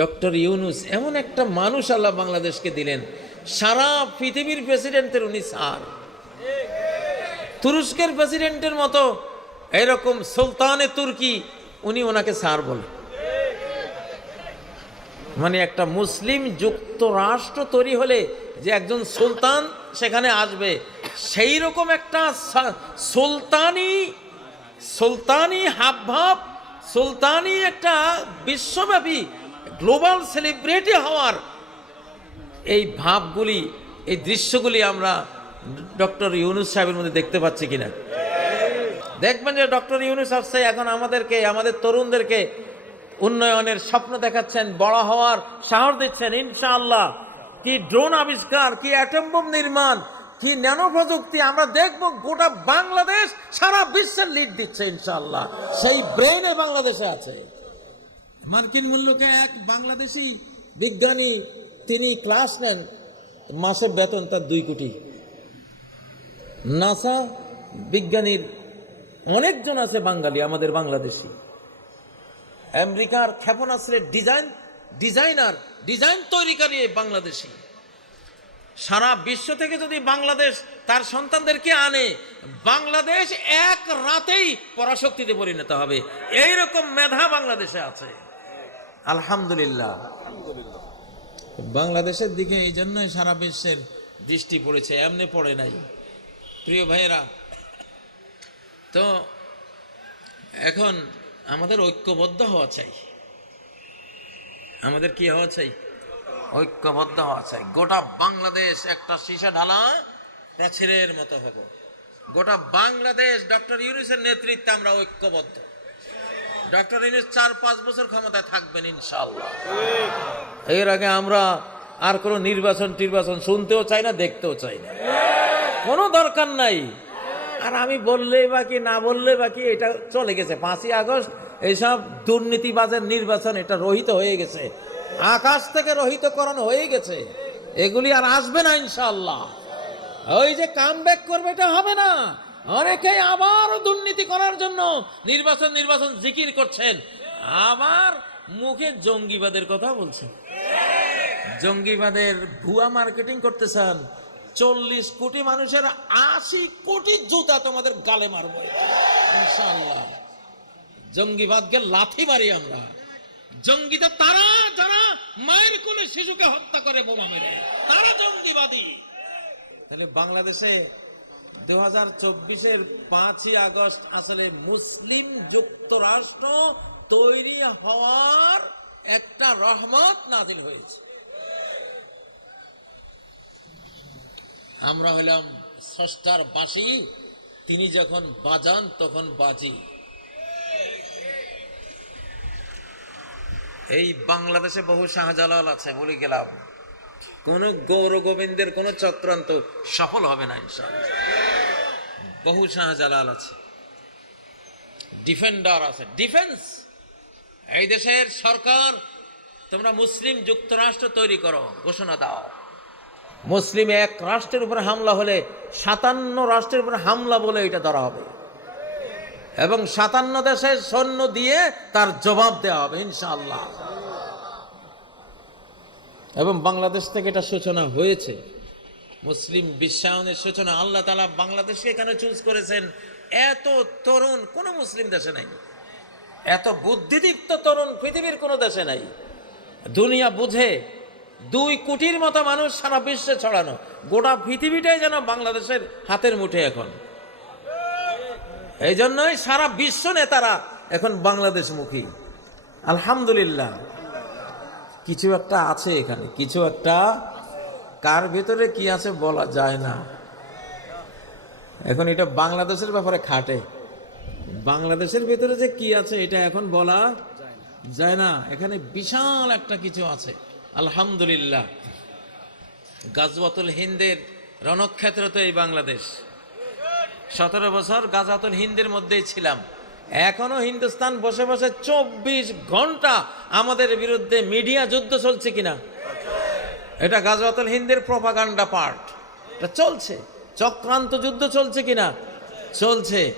Doctor Yunus, এমন একটা মানুষ আল্লাহ বাংলাদেশকে দিলেন, সারা পৃথিবীর প্রেসিডেন্টের উনি স্যার। তুরস্কের প্রেসিডেন্টের মতো এরকম সুলতানে তুর্কি, উনি ওনাকে স্যার বলে। মানে একটা মুসলিম যুক্তরাষ্ট্র তৈরি হলে যে একজন সুলতান সেখানে আসবে সেই রকম একটা সুলতানি সুলতানি হাবভাব, সুলতানি একটা বিশ্বব্যাপী গ্লোবাল সেলিব্রিটি হওয়ার এই ভাবগুলি, এই দৃশ্যগুলি আমরা ডক্টর ইউনুস সাহেবের মধ্যে দেখতে পাচ্ছি কিনা। দেখবেন যে ডক্টর ইউনুস আসছে, এখন আমাদেরকে, আমাদের তরুণদেরকে উন্নয়নের স্বপ্ন দেখাচ্ছেন, বড় হওয়ার সাহস দিচ্ছেন, ইনশাআল্লাহ। কি ড্রোন আবিষ্কার, কি অ্যাটম বোম নির্মাণ, কি ন্যানো প্রযুক্তি, আমরা দেখব গোটা বাংলাদেশ, সারা বিশ্বের লিড দিচ্ছে, ইনশাআল্লাহ। সেই ব্রেনে বাংলাদেশে আছে। মার্কিন মূল্যকে এক বাংলাদেশি বিজ্ঞানী তিনি ক্লাস নেন মাসে বেতন তার দুই কোটি। নাসা বিজ্ঞানীর অনেকজন আছে বাঙালি, আমাদের বাংলাদেশি। আমেরিকার ক্ষেপণাস্ত্রের ডিজাইন, ডিজাইনার, ডিজাইন তৈরিকারী বাংলাদেশি। সারা বিশ্ব থেকে যদি বাংলাদেশ তার সন্তানদেরকে আনে, বাংলাদেশ এক রাতেই পরাশক্তিতে পরিণত হবে। এইরকম মেধা বাংলাদেশে আছে। আলহামদুলিল্লাহ। বাংলাদেশের দিকে এই জন্যই সারা বিশ্বের দৃষ্টি পড়েছে এমনি পড়ে নাই। প্রিয় ভাইয়েরা তো এখন আমাদের ঐক্যবদ্ধ হওয়া চাই। আমাদের কি হওয়া চাই? ঐক্যবদ্ধ হওয়া চাই। গোটা বাংলাদেশ একটা সীসা ঢালা প্রাচীরের মতো হব। গোটা বাংলাদেশ ডক্টর ইউনুসের নেতৃত্বে আমরা ঐক্যবদ্ধ। ডক্টর ইউনুস চার পাঁচ বছর ক্ষমতায় থাকবেন ইনশাআল্লাহ। এর আগে আমরা আর কোনো নির্বাচন টির্বাচন শুনতেও চাই না দেখতেও চাই না। কোনো দরকার নাই। আর আমি বললে বাকি না বললে বাকি এটা চলে গেছে। পাঁচই আগস্ট এইসব দুর্নীতিবাজের নির্বাচন এটা রহিত হয়ে গেছে। আকাশ থেকে রহিতকরণ হয়ে গেছে। এগুলি আর আসবে না ইনশাল্লাহ ওই যে কাম ব্যাক করবে এটা হবে না। অনেকেই আবার দুর্নীতি করার জন্য নির্বাচন নির্বাচন জিকির করছেন। আবার মুখে জঙ্গিবাদের কথা বলছেন। জঙ্গিবাদের ভুয়া মার্কেটিং করতে চান চল্লিশ কোটি মানুষের আশি কোটি জুতা তোমাদের গালে মারবো। ইনশাআল্লাহ। জঙ্গিবাদকে লাথি মারি আমরা। জঙ্গি তো তারা, যারা মায়ের কোলে শিশুকে হত্যা করে বোমা মেরে, তারা জঙ্গিবাদী। তাহলে বাংলাদেশে চব্বিশের পাঁচই আগস্ট আসলে মুসলিম যুক্তরাষ্ট্র তৈরি হওয়ার একটা রহমত নাজিল হয়েছে। আমরা হলাম স্রষ্টার বাঁশি, তিনি যখন বাজান তখন বাজি। এই বাংলাদেশে বহু শাহজালাল আছে, বলে গেলাম। কোন গৌর গোবিন্দের কোন চক্রান্ত সফল হবে না, ইনশাআল্লাহ। বহু শাহজালাল আছে। ডিফেন্ডার আছে। ডিফেন্স এই দেশের সরকার, তোমরা মুসলিম যুক্তরাষ্ট্র তৈরি করো, ঘোষণা দাও। মুসলিম এক রাষ্ট্রের উপরে হামলা হলে সাতান্ন রাষ্ট্রের উপরে হামলা বলে এটা ধরা হবে। এবং সাতান্ন দেশের সৈন্য দিয়ে তার জবাব দেওয়া হবে, ইনশাআল্লাহ। এবং বাংলাদেশ থেকে এটা সূচনা হয়েছে। মুসলিম বিশ্বায়নের সূচনা আল্লাহ তালা বাংলাদেশকে কেন চুজ করেছেন? এত তরুণ, কোনো মুসলিম দেশে নাই। এত বুদ্ধিদীপ্ত তরুণ পৃথিবীর কোনো দেশে নাই। দুনিয়া বুঝে দুই কোটির মতো মানুষ সারা বিশ্বে ছড়ানো। গোটা পৃথিবীটাই যেন বাংলাদেশের হাতের মুঠে এখন। এই জন্যই সারা বিশ্ব নেতারা এখন বাংলাদেশ মুখী আলহামদুলিল্লাহ। কিছু একটা আছে এখানে, কিছু একটা কার ভেতরে কি আছে বলা যায় না। এখন এটা বাংলাদেশের ব্যাপারে খাটে। বাংলাদেশের ভেতরে যে কি আছে এটা এখন বলা যায় না। এখানে বিশাল একটা কিছু আছে। আলহামদুলিল্লাহ। গাজওয়াতুল হিন্দের রণক্ষেত্র তো এই বাংলাদেশ। সতেরো বছর গাজাতুল হিন্দের মধ্যেই ছিলাম। এখনও হিন্দুস্তান বসে বসে চব্বিশ ঘণ্টা আমাদের বিরুদ্ধে মিডিয়া যুদ্ধ চলছে কিনা? এটা গাজওয়াতুল হিন্দের প্রপাগান্ডা পার্ট। এটা চলছে। চক্রান্ত যুদ্ধ চলছে কিনা? চলছে।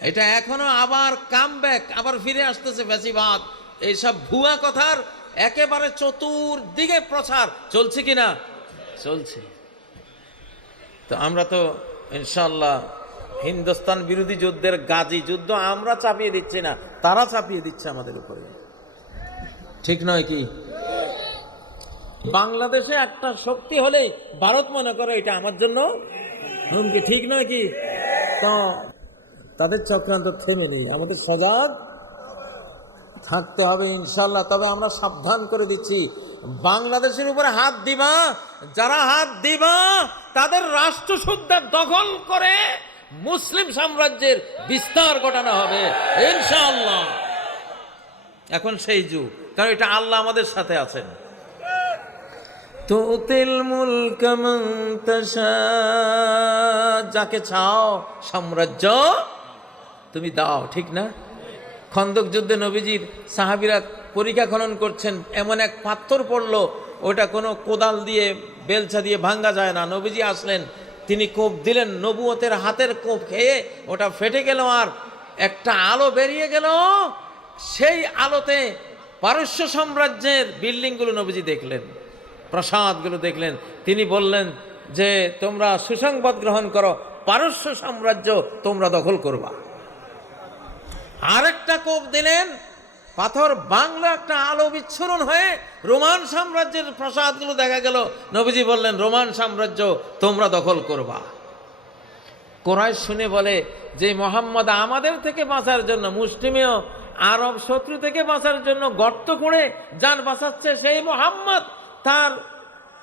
এটা এখনও আবার কাম ব্যাক আবার ফিরে আসতেছে বেশিবাদ এইসব ভুয়া কথার একেবারে চতুর্দিকে প্রচার চলছে কি না চলছে। তো আমরা তো ইনশাল্লাহ হিন্দুস্তান বিরোধী যুদ্ধের গাজী যুদ্ধ আমরা চাপিয়ে দিচ্ছি না, তারা চাপিয়ে দিচ্ছে আমাদের উপরে। ঠিক নয় কি? বাংলাদেশে একটা শক্তি হলেই ভারত মনে করে এটা আমার জন্য। হুমকি ঠিক নয় কি? তাদের চক্রান্ত থেমে নেই। আমাদের সজাগ থাকতে হবে ইনশাল্লাহ। তবে আমরা সাবধান করে দিচ্ছি, বাংলাদেশের উপরে হাত দিবা। যারা হাত দিবা, তাদের রাষ্ট্র সুদ্ধা দখল করে মুসলিম সাম্রাজ্যের বিস্তার ঘটানো হবে ইনশাআল্লাহ এখন সেই যুগ, কারণ এটা আল্লাহ আমাদের সাথে আছেন। তুতিল তাশা। যাকে চাও সাম্রাজ্য, তুমি দাও, ঠিক না? খন্দক যুদ্ধে নবীজির সাহাবিরা পরীক্ষা খনন করছেন, এমন এক পাথর পড়ল, ওটা কোনো কোদাল দিয়ে, বেলচা দিয়ে ভাঙ্গা যায় না। নবীজি আসলেন, তিনি কোপ দিলেন নবুয়তের হাতের কোপ খেয়ে ওটা ফেটে গেল আর একটা আলো বেরিয়ে গেল। সেই আলোতে পারস্য সাম্রাজ্যের বিল্ডিংগুলো নবীজি দেখলেন। প্রাসাদগুলো দেখলেন। তিনি বললেন যে, তোমরা সুসংবাদ গ্রহণ করো, পারস্য সাম্রাজ্য তোমরা দখল করবা। আরেকটা কোপ দিলেন, পাথর বাংলা একটা আলো বিচ্ছুরণ হয়ে রোমান সাম্রাজ্যের প্রাসাদগুলো দেখা গেল। নবীজি বললেন, রোমান সাম্রাজ্য তোমরা দখল করবা। কোরআশ শুনে বলে যে, মোহাম্মদ আমাদের থেকে বাঁচার জন্য, মুসলিমেও আরব শত্রু থেকে বাঁচার জন্য গর্ত করে যান বাঁচাচ্ছে সেই মোহাম্মদ। তার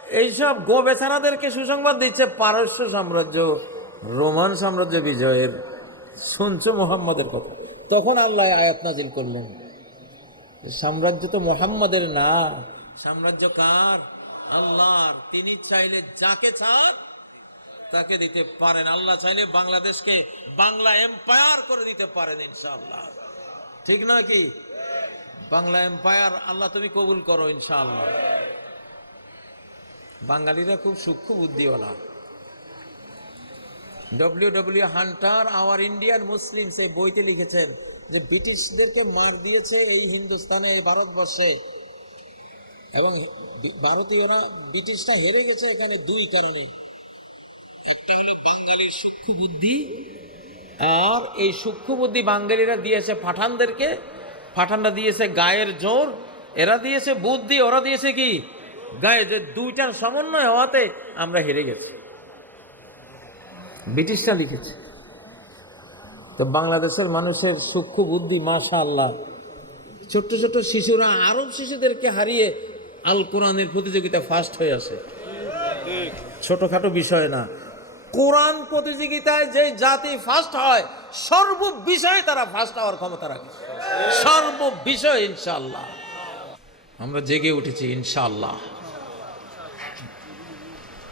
এইসব গো বেচারাদেরকে সুসংবাদ দিচ্ছে পারস্য সাম্রাজ্য রোমান সাম্রাজ্য বিজয়ের। শুনছো মোহাম্মদের কথা? তখন আল্লাহ আয়াত নাজিল করলেন সাম্রাজ্য তো মোহাম্মদের না। সাম্রাজ্য কার? আল্লাহর। তিনি চাইলে যাকে চান তাকে দিতে পারেন। আল্লাহ চাইলে বাংলাদেশকে বাংলা এম্পায়ার করে দিতে পারেন ইনশাআল্লাহ। ঠিক নয় কি? বাংলা এম্পায়ার আল্লাহ তুমি কবুল করো ইনশাআল্লাহ। বাঙালিরা খুব সূক্ষ্ম বুদ্ধিওয়ালা। W W Hunter our Indian Muslim সেই বইতে লিখেছেন যে ব্রিটিশদেরকে মার দিয়েছে এই হিন্দুস্তানে এই ভারতবর্ষে। এবং ভারতীয়রা ব্রিটিশটা হেরে গেছে এখানে দুই কারণে। সূক্ষ্ম বুদ্ধি, আর এই সূক্ষ্ম বুদ্ধি বাঙালিরা দিয়েছে পাঠানদেরকে। পাঠানরা দিয়েছে গায়ের জোর, এরা দিয়েছে বুদ্ধি, ওরা দিয়েছে কি? গায়ে যে দুইটার সমন্বয় হওয়াতে আমরা হেরে গেছি। ব্রিটিশরা লিখেছে। তো বাংলাদেশের মানুষের সূক্ষ্ম বুদ্ধি মাশা আল্লাহ ছোট্ট ছোট্ট শিশুরা, আরব শিশুদেরকে হারিয়ে আল কোরআনের প্রতিযোগিতা ফার্স্ট হয়ে আসে। ছোটখাটো বিষয় না। কোরআন প্রতিযোগিতায় যে জাতি ফার্স্ট হয় সর্ব বিষয়ে তারা ফার্স্ট হওয়ার ক্ষমতা রাখে। সর্ব বিষয় ইনশাল্লাহ আমরা জেগে উঠেছি ইনশাল্লাহ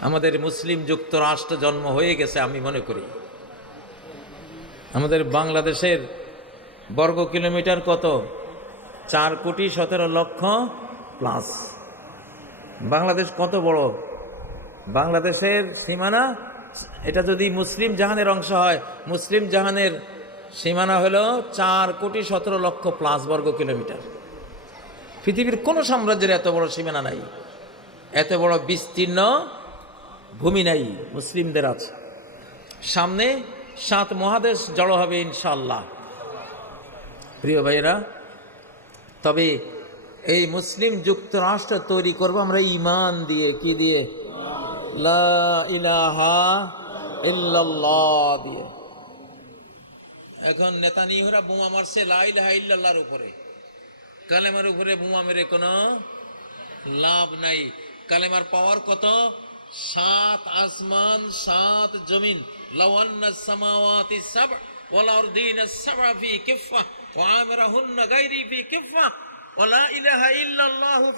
আমাদের মুসলিম যুক্তরাষ্ট্র জন্ম হয়ে গেছে আমি মনে করি। আমাদের বাংলাদেশের বর্গ কিলোমিটার কত? চার কোটি সতেরো লক্ষ প্লাস। বাংলাদেশ কত বড়? বাংলাদেশের সীমানা, এটা যদি মুসলিম জাহানের অংশ হয়, মুসলিম জাহানের সীমানা হলো চার কোটি সতেরো লক্ষ প্লাস বর্গ কিলোমিটার। পৃথিবীর কোনো সাম্রাজ্যের এত বড় সীমানা নাই। এত বড় বিস্তীর্ণ ভূমি নাই, মুসলিমদের আছে। সামনে সাত মহাদেশ জড়ো হবে ইনশাল্লাহ প্রিয় ভাইয়েরা, তবে এই মুসলিম যুক্তরাষ্ট্র তৈরি করব আমরা ইমান দিয়ে, কি দিয়ে? ইলাহা ইল্লাল্লাহ দিয়ে। এখন নেতানিয়াহুরা বোমা মারছে লা ইলাহা ইল্লাল্লাহর উপরে। কালেমার উপরে বোমা মেরে কোনো লাভ নাই। কালেমার পাওয়ার কত? সাত আসমান, সাত জমিন। লা ইল্লাল্লাহু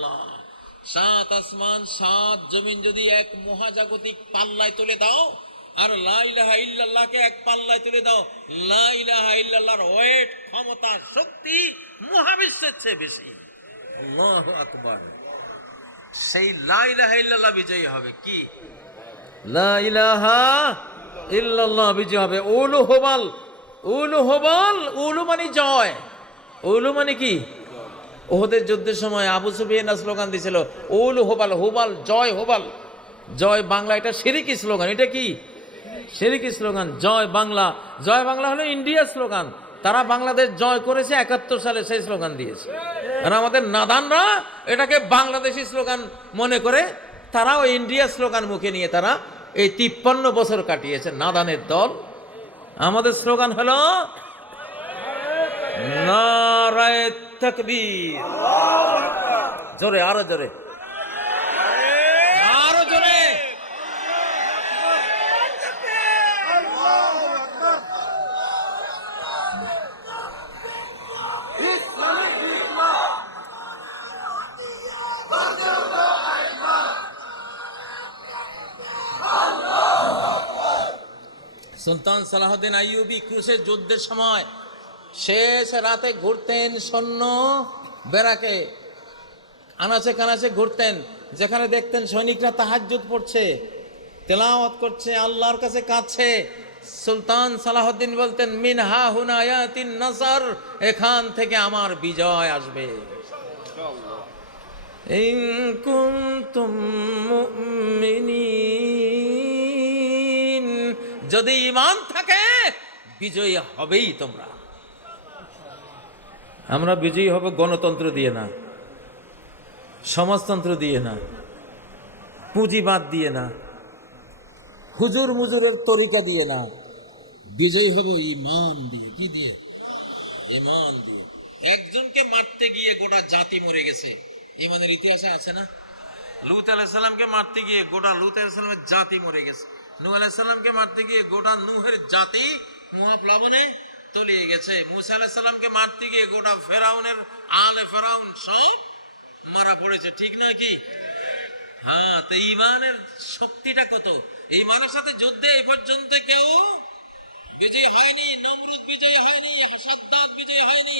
লা সাত আসমান, সাত জমিন যদি এক মহাজাগতিক পাল্লায় তুলে দাও, আর লা ইলাহা ইল্লাল্লাহকে এক পাল্লায় তুলে দাও, লা ইলাহা ইল্লাল্লাহর ওয়েট, ক্ষমতা, শক্তি মহাবিশ্বের চেয়ে বেশি। আল্লাহ আকবার। সেই লা ইলাহা ইল্লাল্লাহ বিজয়ী হবে কি? লা ইলাহা ইল্লাল্লাহ বিজয়ী হবে। উলু হবাল উলু হবাল, উলু মানে জয়। ওলু মানে কি? ওহদের যুদ্ধের সময় আবু সুফিয়ানা স্লোগান দিছিল ওলু হোবাল হোবাল, জয় হোবাল। জয় বাংলা, এটা সিরিকি স্লোগান, এটা কি? সিরিকি স্লোগান, জয় বাংলা। জয় বাংলা হলো ইন্ডিয়া স্লোগান। তারা বাংলাদেশ জয় করেছে একাত্তর সালে সেই স্লোগান দিয়েছে। আর আমাদের নাদানরা এটাকে বাংলাদেশি স্লোগান মনে করে তারা ওই ইন্ডিয়া স্লোগান মুখে নিয়ে তারা এই তিপ্পান্ন বছর কাটিয়েছে নাদানের দল। আমাদের স্লোগান হলো, নারায় তকবীর। জোরে, আরও জোরে। সুলতান সালাহউদ্দিন আইয়ুবি ক্রুশের যুদ্ধের সময় শেষ রাতে ঘুরতেন সৈন্য বেড়াকে। আনাচে কানাচে ঘুরতেন, যেখানে দেখতেন সৈনিকরা তাহাজ্জুদ পড়ছে, তেলাওয়াত করছে, আল্লাহর কাছে কাঁদছে। সুলতান সালাহউদ্দিন বলতেন মিন হা হুনায়াতিন নাসার, এখান থেকে আমার বিজয় আসবে। ইন কুনতুম যদি ঈমান থাকে, বিজয়ী হবেই তোমরা। আমরা বিজয়ী হব গণতন্ত্র দিয়ে না, সমাজতন্ত্র দিয়ে না, পুঁজিবাদ দিয়ে না, হুজুর মুজুরের তরিকা দিয়ে না। বিজয়ী হব ইমান দিয়ে, কি দিয়ে? ইমান দিয়ে। একজনকে মারতে গিয়ে গোটা জাতি মরে গেছে। ইমানের ইতিহাসে আছে না? লুত আলাইসাল্লামকে মারতে গিয়ে গোটা লুত আলাইসাল্লামের জাতি মরে গেছে। নূহ আলাইসাল্লামকে মারতে গিয়ে গোটা জাতি তলিয়ে গেছে। মারতে গিয়ে গোটা ফেরাউনের আলে ফেরাউন সব মারা পড়েছে। ঠিক নয় কি? হ্যাঁ তো ইমানের শক্তিটা কত? ইমানের সাথে যুদ্ধে এই পর্যন্ত কেউ বিজয় হয়নি, নমরুদ বিজয় হয়নি, সাদ্দাত বিজয় হয়নি,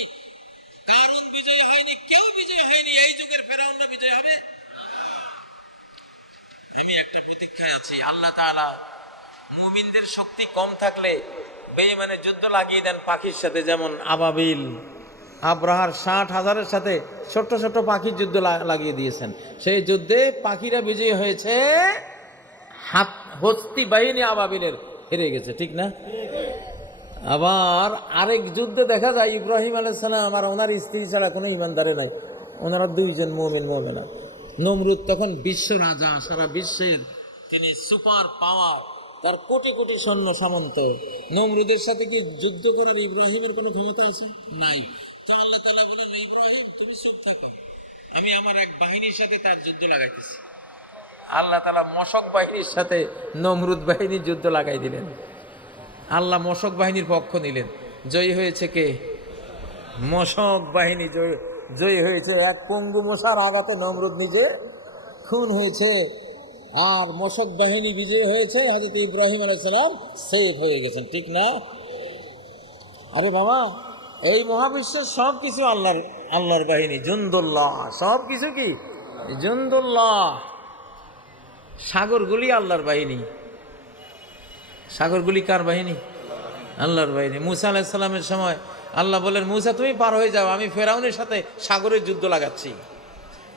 কারুন বিজয় হয়নি, কেউ বিজয় হয়নি, এই যুগের ফেরাউনরা বিজয় হবে। আমি একটা প্রতীক্ষায় আছি। আল্লাহ তাআলা মুমিনদের শক্তি কম থাকলে বেঈমানে যুদ্ধ লাগিয়ে দেন পাখির সাথে, যেমন আবাবিল। আব্রাহার ষাট হাজারের সাথে ছোট্ট ছোট্ট পাখির যুদ্ধ লাগিয়ে দিয়েছেন। সেই যুদ্ধে পাখিরা বিজয়ী হয়েছে। হাত, হস্তি বাহিনী আবাবিলের হেরে গেছে, ঠিক না? আবার আরেক যুদ্ধে দেখা যায় ইব্রাহিম আলাইসালাম আর ওনার স্ত্রী ছাড়া কোনো ইমানদারে নাই। ওনারা দুইজন মোমিন, মোমেনা। নমরুদ তখন বিশ্ব রাজা সারা বিশ্বের তিনি সুপার পাওয়ার, তার কোটি কোটি সৈন্য সামন্ত। নমরুদের সাথে কি যুদ্ধ করার ইব্রাহিমের কোনো ক্ষমতা আছে? নাই। তো আল্লাহ তালা বলেন ইব্রাহিম, তুমি চুপ থাকো। আমি আমার এক বাহিনীর সাথে তার যুদ্ধ লাগাইতেছি। আল্লাহ তালা মশক বাহিনীর সাথে নমরুদ বাহিনীর যুদ্ধ লাগাই দিলেন। আল্লাহ মশক বাহিনীর পক্ষ নিলেন। জয়ী হয়েছে কে? মশক বাহিনী জয়ী জয়ী হয়েছে। এক পঙ্গু মশার আঘাতে নমরুদ নিজে খুন হয়েছে। আর মশক বাহিনী বিজয়ী হয়েছে হাজরত ইব্রাহিম আলাইসালাম সেফ হয়ে গেছেন, ঠিক না? আরে বাবা, এই মহাবিশ্বের সব কিছু আল্লাহর আল্লাহর বাহিনী, জুন্দুল্লাহ সব কিছু কি? জুন্দুল্লাহ। সাগরগুলি আল্লাহর বাহিনী। সাগরগুলি কার বাহিনী? আল্লাহর বাহিনী। মুসা আলাহিসাল্লামের সময় আল্লাহ বলেন, মুসা, তুমি পার হয়ে যাও, আমি ফেরাউনের সাথে সাগরের যুদ্ধ লাগাচ্ছি।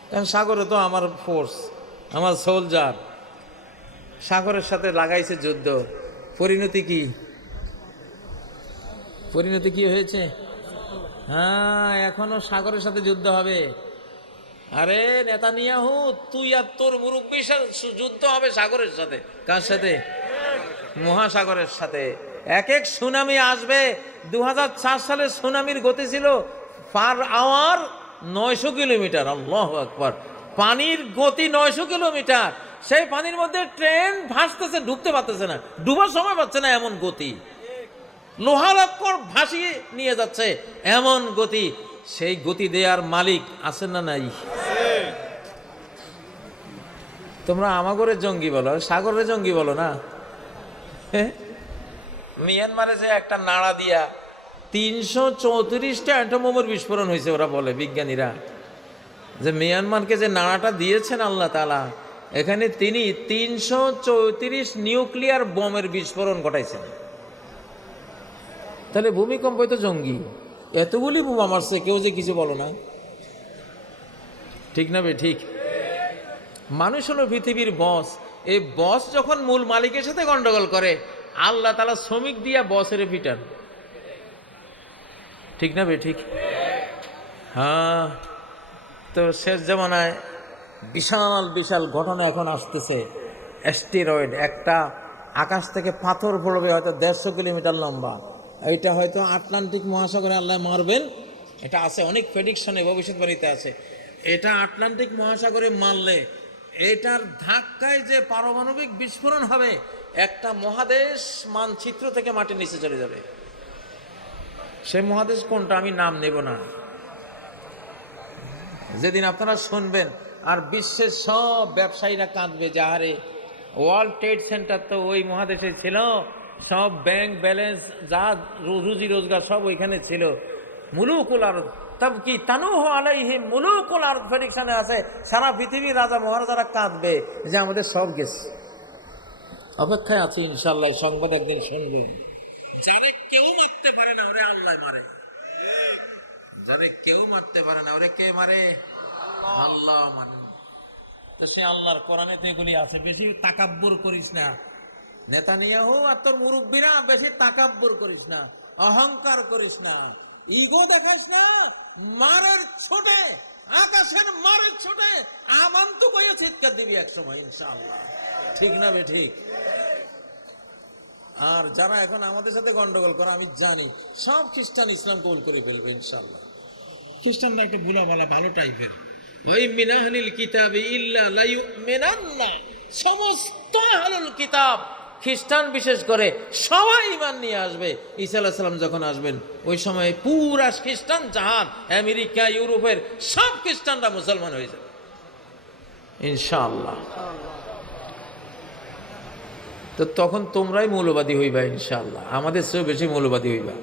কারণ সাগরে তো আমার ফোর্স আমার সোলজার সাগরের সাথে লাগাইছে যুদ্ধ। পরিণতি কি? পরিণতি কি হয়েছে? হ্যাঁ এখনও সাগরের সাথে যুদ্ধ হবে। আরে নেতা নেতানিয়াহু, তুই আর তোর মুরব্বীর যুদ্ধ হবে সাগরের সাথে। কার সাথে? মহাসাগরের সাথে। এক এক সুনামি আসবে। দু হাজার চার সালে সুনামির গতি ছিল পার আওয়ার নয়শো কিলোমিটার। আল্লাহ আকবর। পানির গতি নয়শো কিলোমিটার। সেই পানির মধ্যে ট্রেন ভাসতেছে ঢুকতে পারতেছে না। ডুবার সময় পাচ্ছে না এমন গতি। লোহার অক্ষর ভাসিয়ে নিয়ে যাচ্ছে এমন গতি। সেই গতি দেয়ার মালিক আছেন না নাই? তোমরা আমাগরের জঙ্গি বলো সাগরের জঙ্গি বলো না? হ্যাঁ? মিয়ানমারে যে একটা নাড়া দিয়া তিনশো চৌত্রিশটা অ্যাটমোমের বিস্ফোরণ হয়েছে, ওরা বলে, বিজ্ঞানীরা। যে মিয়ানমারকে যে নাড়াটা দিয়েছেন আল্লাহ তালা এখানে তিনি তিনশো চৌত্রিশ নিউক্লিয়ার বোমের বিস্ফোরণ ঘটাইছেন। তাহলে ভূমিকম্প তো জঙ্গি। এতগুলি বোমা মারছে, কেউ যে কিছু বলো না। ঠিক না বে, ঠিক? মানুষ হলো পৃথিবীর বস। এই বস যখন মূল মালিকের সাথে গন্ডগোল করে আল্লাহ তালা শ্রমিক দিয়া বসের পিটান। ঠিক না বে, ঠিক? হ্যাঁ। তো শেষ জমানায় বিশাল বিশাল ঘটনা এখন আসতেছে। অ্যাস্টেরয়েড একটা আকাশ থেকে পাথর পড়বে হয়তো দেড়শো কিলোমিটার লম্বা। এইটা হয়তো আটলান্টিক মহাসাগরে আল্লাহ মারবেন। এটা আছে, অনেক প্রেডিকশনে ভবিষ্যৎবাণীতে আছে। এটা আটলান্টিক মহাসাগরে মারলে এটার ধাক্কায় যে পারমাণবিক বিস্ফোরণ হবে একটা মহাদেশ মানচিত্র থেকে মাটির নিচে চলে যাবে। সে মহাদেশ কোনটা আমি নাম নেব না। যেদিন আপনারা শুনবেন, আর বিশ্বের সব ব্যবসায়ীরা কাঁদবে যাহারে ওয়ার্ল্ড ট্রেড সেন্টার তো ওই মহাদেশে ছিল। সব ব্যাংক ব্যালেন্স যা রুজি রোজগার, সব ওইখানে ছিল। মুলুকুল আর তব কি তানু আলাইহি মুলুকুল আর আছে। সারা পৃথিবীর রাজা মহারাজারা কাঁদবে যে, আমাদের সব গেছে। অপেক্ষায় আছি ইনশাল্লাহ এই সংবাদ একদিন শুনব। যারে কেউ মারতে পারে না ওরে আল্লাহ মারে। যারে কেউ মারতে পারে না ওরে কে মারে? আল্লাহ মানে। সে আল্লাহর কোরআনে তো এগুলি আছে বেশি তাকাব্বুর করিস না। নেতানিয়াহু আর তোর মুরব্বীরা বেশি তাকাব্বুর করিস না অহংকার করিস না। ইগো দেখাস না মারের ছোটে আকাশের মারের ছোটে আমান তো কইয়া চিৎকার দিবি এক সময় ইনশাআল্লাহ। ঠিক না বে, ঠিক। আর যারা এখন আমাদের সাথে গন্ডগোল করে, আমি জানি, সব খ্রিস্টান ইসলাম কবুল করে ফেলবে ইনশাল্লাহ খ্রিস্টানরা একটা ভুলা বলা ভালো টাইপের ওই মিনাহানিল কিতাবে ইল্লা লাইউ মিনান্না সমস্ত আহলুল কিতাব খ্রিস্টান বিশেষ করে সবাই ইমান নিয়ে আসবে। ঈসা আলাহ সাল্লাম যখন আসবেন, ওই সময় পুরা খ্রিস্টান জাহান, আমেরিকা, ইউরোপের সব খ্রিস্টানরা মুসলমান হয়ে যাবে। ইনশাআল্লাহ। তো তখন তোমরাই মৌলবাদী হইবা ইনশাল্লাহ আমাদের চেয়েও বেশি মৌলবাদী হইবা।